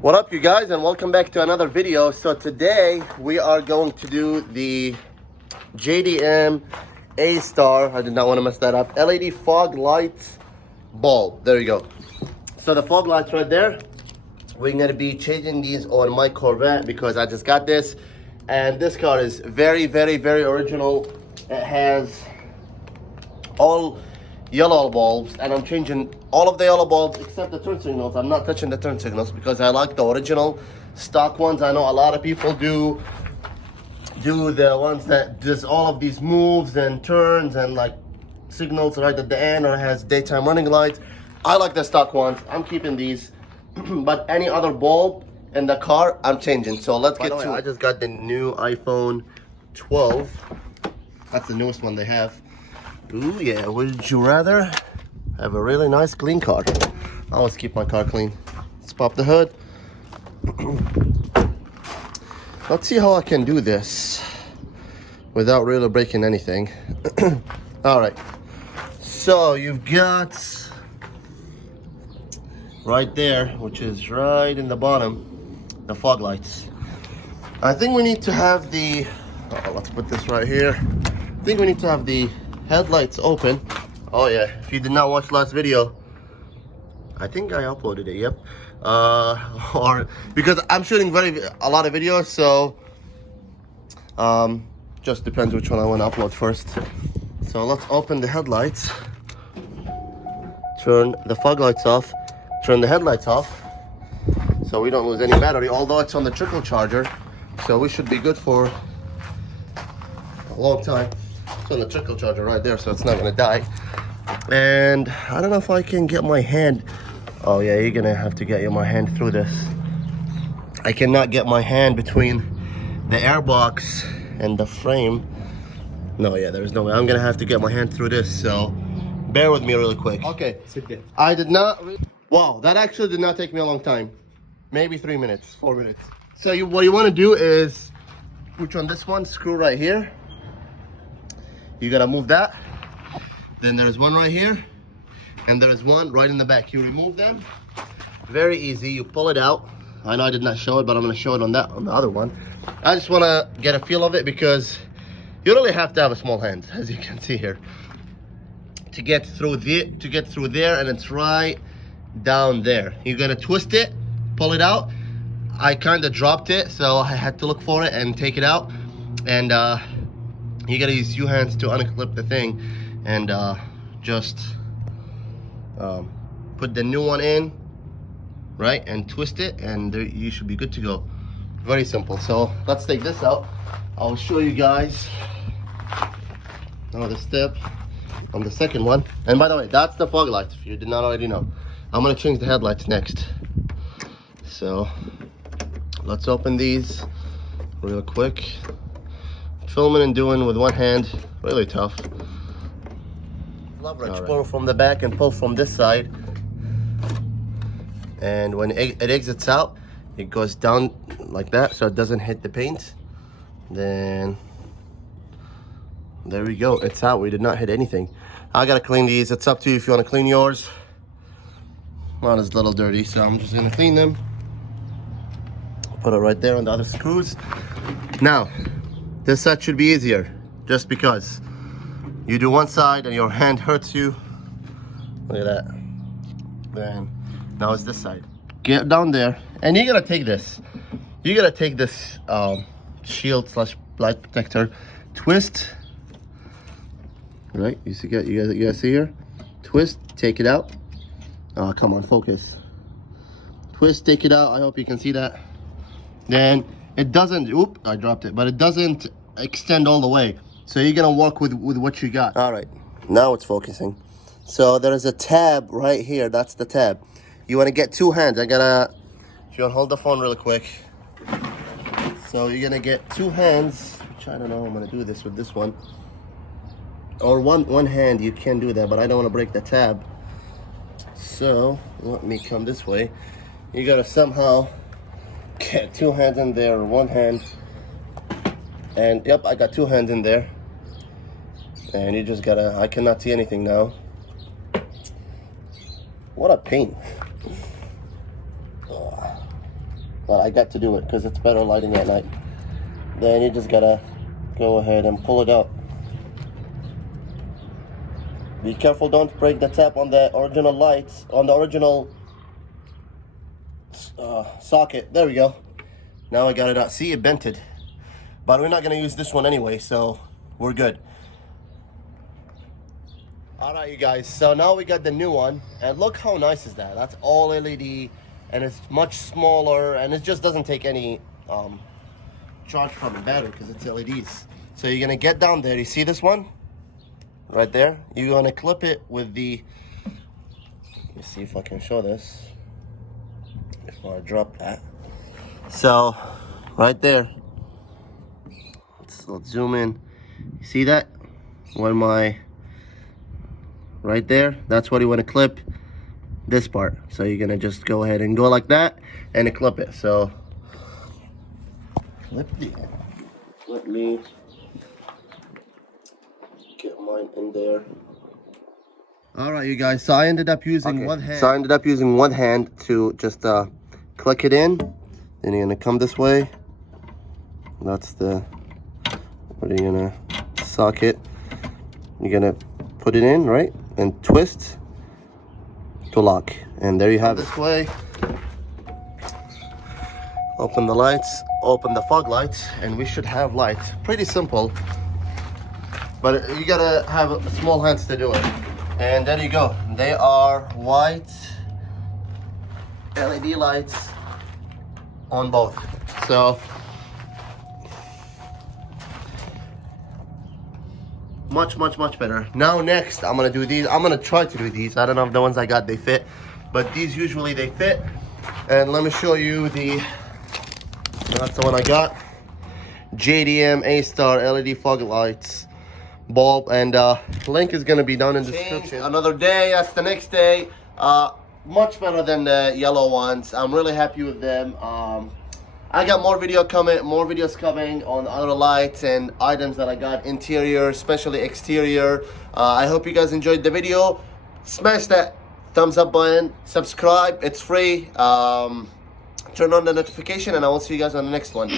What up, you guys, and welcome back to another video. So today we are going to do the JDM A-Star, I did not want to mess that up, LED fog lights bulb. There you go. So the fog lights right there, we're going to be changing these on my Corvette because I just got this, and this car is very original. It has all yellow bulbs, and I'm changing all of the yellow bulbs except the turn signals. I'm not touching the turn signals because I like the original stock ones. I know a lot of people do the ones that does all of these moves and turns and like signals right at the end, or has daytime running lights. I like the stock ones. I'm keeping these. But any other bulb in the car, I'm changing. So let's get to it. I just got the new iPhone 12. That's the newest one they have. Ooh yeah, would you rather have a really nice clean car? I always keep my car clean. Let's pop the hood. Let's see how I can do this without really breaking anything. All right, so you've got right there, which is right in the bottom, the fog lights. I think we need to have the, let's put this right here. I think we need to have the headlights open. Oh yeah, if you did not watch last video, I think I uploaded it, yep. Or because I'm shooting a lot of videos, so just depends which one I want to upload first. So let's open the headlights, turn the fog lights off, turn the headlights off, so we don't lose any battery, although it's on the trickle charger, so we should be good for a long time. It's on the trickle charger right there, so it's not gonna die. And I don't know if I can get my hand. Oh yeah, you're gonna have to get my hand through this. I cannot get my hand between the airbox and the frame. No, yeah, there's no way. I'm gonna have to get my hand through this, so bear with me really quick. Okay, Sit there. I did not, wow, that actually did not take me a long time. Maybe 3 minutes, 4 minutes. So what you wanna do is, which on this one, screw right here. You gotta move that. Then there's one right here, and there's one right in the back. You remove them, very easy. You pull it out. I know I did not show it, but I'm gonna show it on the other one. I just wanna get a feel of it because you really have to have a small hand, as you can see here, to get through there, and it's right down there. You're gonna twist it, pull it out. I kind of dropped it, so I had to look for it and take it out, and you gotta use two hands to unclip the thing, and just put the new one in, right, and twist it, and there, you should be good to go. Very simple. So let's take this out. I'll show you guys another step on the second one. And by the way, that's the fog lights, if you did not already know. I'm gonna change the headlights next. So let's open these real quick. Filming and doing with one hand, really tough. Leverage, right. Pull from the back and pull from this side, and when it exits out, it goes down like that, so it doesn't hit the paint. Then there we go, it's out. We did not hit anything. I gotta clean these. It's up to you if you want to clean yours. Mine is a little dirty, so I'm just gonna clean them. Put it right there on the other screws. Now this side should be easier, just because you do one side and your hand hurts you. Look at that. Then now it's this side. Get down there, and you're gonna take this. You gotta take this shield / light protector, twist. Right, you guys see here? Twist, take it out. Oh, come on, focus. Twist, take it out. I hope you can see that. Then it doesn't, oop, I dropped it, but it doesn't extend all the way. So you're gonna work with what you got. All right, now it's focusing. So there is a tab right here, that's the tab. You wanna get two hands. If you wanna hold the phone really quick. So you're gonna get two hands, which I don't know, I'm gonna do this with this one. Or one hand, you can do that, but I don't wanna break the tab. So let me come this way. You gotta somehow get two hands in there, or one hand. And yep, I got two hands in there. And you just gotta, I cannot see anything now. What a pain. but I got to do it because it's better lighting at night. Then you just gotta go ahead and pull it out. Be careful, don't break the tap on the original lights, on the original socket. There we go. Now I got it out. See, it bented. But we're not gonna use this one anyway, so we're good. All right, you guys, so now we got the new one, and look how nice is that. That's all LED, and it's much smaller, and it just doesn't take any charge from the battery because it's LEDs. So you're gonna get down there, you see this one? Right there, you're gonna clip it with the, let me see if I can show this before I drop that. So, right there, let's zoom in. You see that? Where my, right there, that's what you wanna clip, this part. So you're gonna just go ahead and go like that, and clip it. So, let me get mine in there. All right, you guys, so I ended up using one hand. So I ended up using one hand to just click it in. Then you're gonna come this way. That's the, where you're gonna socket. You're gonna put it in, right? And twist to lock. And there you have it. This way. Open the lights, open the fog lights, and we should have lights. Pretty simple. But you gotta have small hands to do it. And there you go. They are white LED lights on both. So much better. Now next, I'm gonna do these. I'm gonna try to do these. I don't know if the ones I got they fit, but these usually they fit. And let me show you the. That's the one I got. JDM A-Star LED fog lights. Bulb, and link is gonna be down in the description. Another day, that's the next day. Much better than the yellow ones. I'm really happy with them. I got more videos coming on other lights and items that I got, interior, especially exterior. I hope you guys enjoyed the video. Smash that thumbs up button, subscribe, it's free. Turn on the notification, and I will see you guys on the next one.